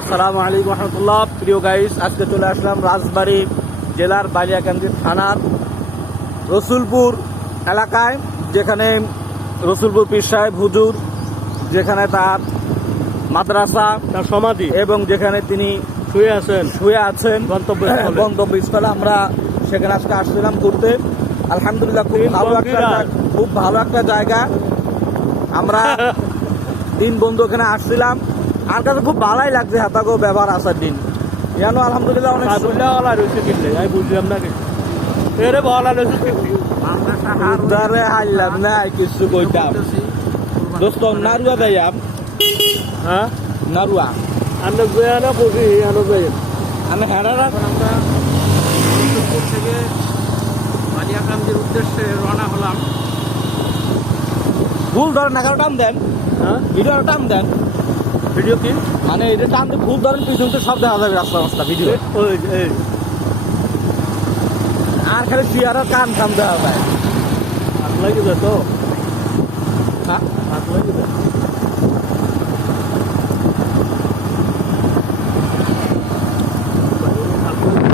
আসসালামু আলাইকুম রহমতুল্লাহ। প্রিয় গাইস আজকে চলে আসলাম রাজবাড়ী জেলার বালিয়াকান্দি থানার রসুলপুর এলাকায় যেখানে রসুলপুর পীর সাহেব হুজুর যেখানে তার মাদ্রাসা তার সমাধি। এবং যেখানে তিনি শুয়ে আছেন। শুয়ে আছেন। গন্তব্যস্থলে। গন্তব্যস্থলে আমরা সেখানে আজকে আসছিলাম ঘুরতে। আলহামদুলিল্লাহ খুব ভালো একটা খুব ভালো একটা জায়গা। আমরা তিন বন্ধু এখানে আসছিলাম। আমার কাছে খুব ভালোই লাগছে হাতাগো ব্যবহার আসার দিন। জানো আলহামদুলিল্লাহ অনেক। সাবুল্লাহ রয়েছে কিনলে আমি বুঝলাম না এরে রয়েছে কিনলে। উদ্ধারে হাইলাম না কিছু কইতাম। দোস্ত নারুয়া যাইয়াম। হ্যাঁ? নারুয়া। আনো গয়া না বসি আনো গয়া আমি হেরারা আমরা রসুলপুর থেকে বালিয়াকান্দির উদ্দেশ্যে রওনা হলাম। ভুল ধরেন এগারো টান দেন। হ্যাঁ? ভিডিও টান দেন। ভিডিও কি? মানে এটা টানতে খুব ধরেন পিছন তো সব দেখা যাবে রাস্তা রাস্তা ভিডিও ওই আর খালি চেয়ার আর কান কান দেওয়া যায় হাত লাগে তো। হ্যাঁ? হাত লাগে